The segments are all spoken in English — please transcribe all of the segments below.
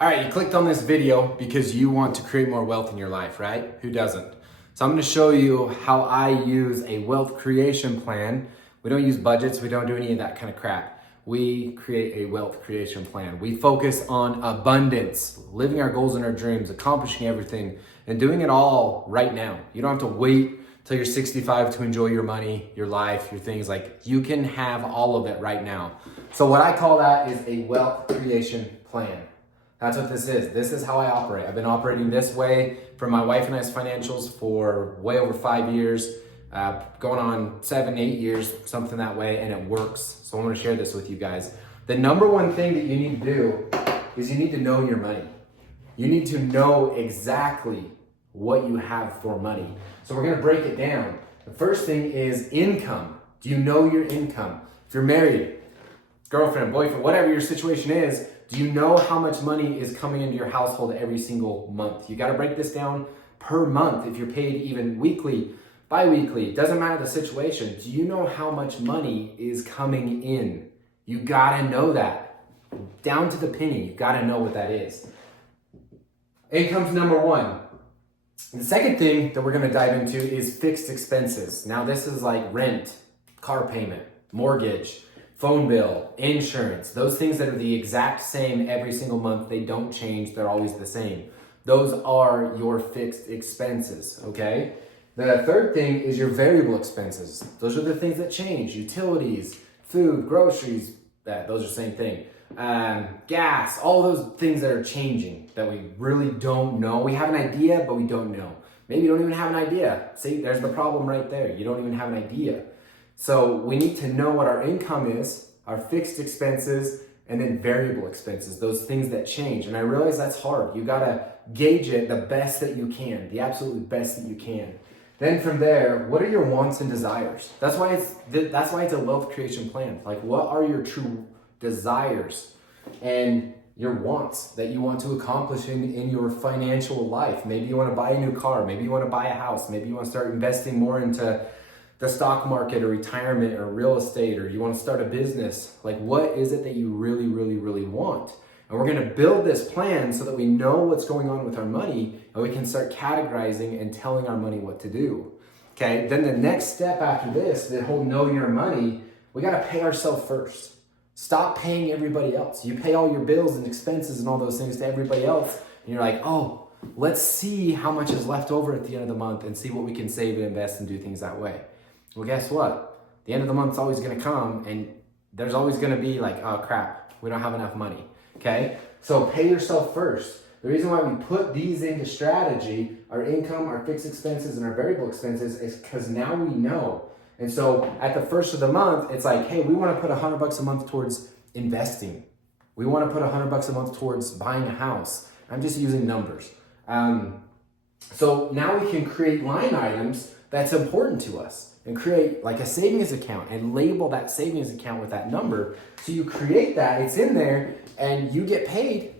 All right, you clicked on this video because you want to create more wealth in your life, right? Who doesn't? So I'm gonna show you how I use a wealth creation plan. We don't use budgets, we don't do any of that kind of crap. We create a wealth creation plan. We focus on abundance, living our goals and our dreams, accomplishing everything, and doing it all right now. You don't have to wait till you're 65 to enjoy your money, your life, your things. Like, you can have all of it right now. So what I call that is a wealth creation plan. That's what this is. This is how I operate. I've been operating this way for my wife and I's financials for way over 5 years, going on 7, 8 years, something that way, and it works. So I want to share this with you guys. The number one thing that you need to do is you need to know your money. You need to know exactly what you have for money. So we're going to break it down. The first thing is income. Do you know your income? If you're married, girlfriend, boyfriend, whatever your situation is, do you know how much money is coming into your household every single month? You got to break this down per month. If you're paid even weekly, bi-weekly, doesn't matter the situation. Do you know how much money is coming in? You got to know that. Down to the penny, you got to know what that is. Income's number one. The second thing that we're going to dive into is fixed expenses. Now, this is like rent, car payment, mortgage, phone bill, insurance, those things that are the exact same every single month. They don't change. They're always the same. Those are your fixed expenses, okay? The third thing is your variable expenses. Those are the things that change. Utilities, food, groceries, those are the same thing. Gas, all those things that are changing that we really don't know. We have an idea, but we don't know. Maybe you don't even have an idea. See, there's the problem right there. You don't even have an idea. So we need to know what our income is, our fixed expenses, and then variable expenses, those things that change. And I realize that's hard. You gotta gauge it the best that you can, the absolute best that you can. Then from there, what are your wants and desires? That's why it's a wealth creation plan. Like, what are your true desires and your wants that you want to accomplish in your financial life? Maybe you want to buy a new car. Maybe you want to buy a house. Maybe you want to start investing more into the stock market or retirement or real estate, or you want to start a business. Like, what is it that you really, really, really want? And we're going to build this plan so that we know what's going on with our money and we can start categorizing and telling our money what to do. Okay, then the next step after this, the whole know your money, we got to pay ourselves first. Stop paying everybody else. You pay all your bills and expenses and all those things to everybody else, and you're like, oh, let's see how much is left over at the end of the month and see what we can save and invest and do things that way. Well, guess what? The end of the month's always going to come, and there's always going to be like, oh crap, we don't have enough money. Okay? So pay yourself first. The reason why we put these into strategy, our income, our fixed expenses, and our variable expenses, is because now we know. And so at the first of the month, it's like, hey, we want to put $100 a month towards investing. We want to put $100 a month towards buying a house. I'm just using numbers. So now we can create line items that's important to us and create like a savings account and label that savings account with that number. So you create that, it's in there, and you get paid.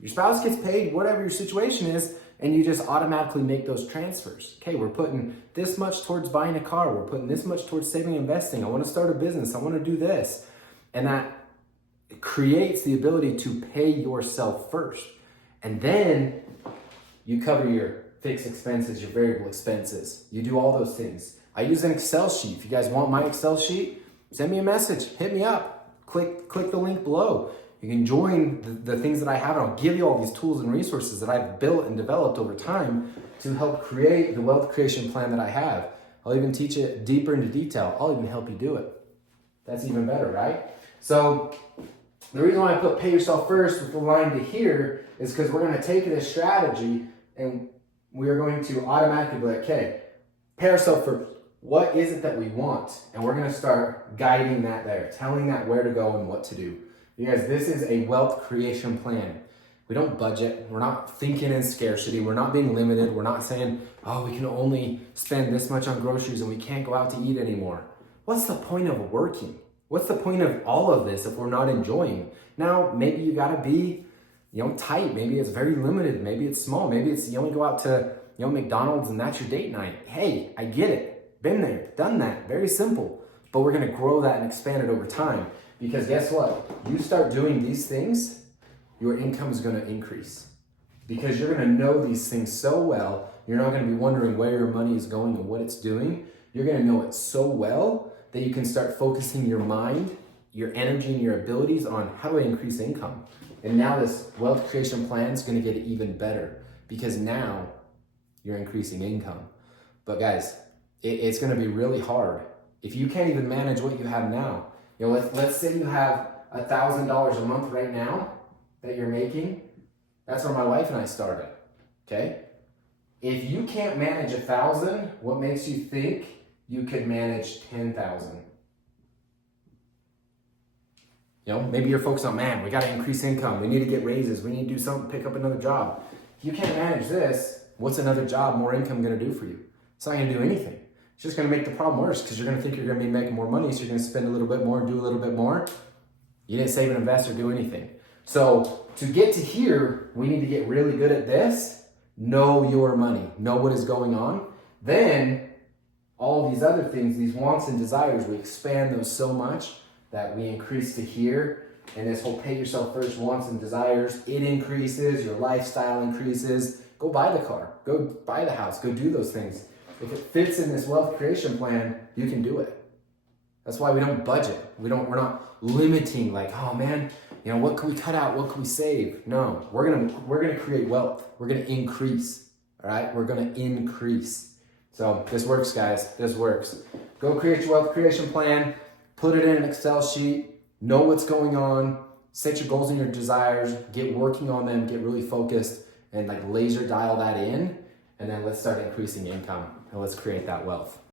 Your spouse gets paid, whatever your situation is, and you just automatically make those transfers. Okay, we're putting this much towards buying a car. We're putting this much towards saving and investing. I want to start a business. I want to do this. And that creates the ability to pay yourself first. And then you cover your fixed expenses, your variable expenses. You do all those things. I use an Excel sheet. If you guys want my Excel sheet, send me a message, hit me up, click the link below. You can join the things that I have, and I'll give you all these tools and resources that I've built and developed over time to help create the wealth creation plan that I have. I'll even teach it deeper into detail. I'll even help you do it. That's even better, right? So the reason why I put pay yourself first with the line to here is because we're going to take this strategy and we are going to automatically be like, okay, pay ourselves first. What is it that we want? And we're going to start guiding that there, telling that where to go and what to do. You guys, this is a wealth creation plan. We don't budget. We're not thinking in scarcity. We're not being limited. We're not saying, oh, we can only spend this much on groceries and we can't go out to eat anymore. What's the point of working? What's the point of all of this if we're not enjoying? Now, maybe you got to be, tight. Maybe it's very limited. Maybe it's small. Maybe it's you only go out to, McDonald's and that's your date night. Hey, I get it. Been there, done that. Very simple. But we're going to grow that and expand it over time. Because guess what? You start doing these things, your income is going to increase. Because you're going to know these things so well, you're not going to be wondering where your money is going and what it's doing. You're going to know it so well that you can start focusing your mind, your energy, and your abilities on how do I increase income. And now this wealth creation plan is going to get even better because now you're increasing income. But guys, it's going to be really hard. If you can't even manage what you have now, let's say you have $1,000 a month right now that you're making. That's where my wife and I started, okay? If you can't manage 1,000, what makes you think you could manage 10,000? Maybe you're focused on, man, we got to increase income. We need to get raises. We need to do something, pick up another job. If you can't manage this, what's another job, more income going to do for you? It's not going to do anything. It's just going to make the problem worse because you're going to think you're going to be making more money, so you're going to spend a little bit more and do a little bit more. You didn't save and invest or do anything. So to get to here, we need to get really good at this. Know your money. Know what is going on. Then all these other things, these wants and desires, we expand those so much that we increase to here. And this whole pay yourself first wants and desires, it increases, your lifestyle increases. Go buy the car. Go buy the house. Go do those things. If it fits in this wealth creation plan, you can do it. That's why we don't budget. We're not limiting like, oh man, what can we cut out? What can we save? No, we're gonna create wealth. We're gonna increase. All right, we're gonna increase. So this works, guys. This works. Go create your wealth creation plan. Put it in an Excel sheet. Know what's going on. Set your goals and your desires. Get working on them. Get really focused and laser dial that in. And then let's start increasing income and let's create that wealth.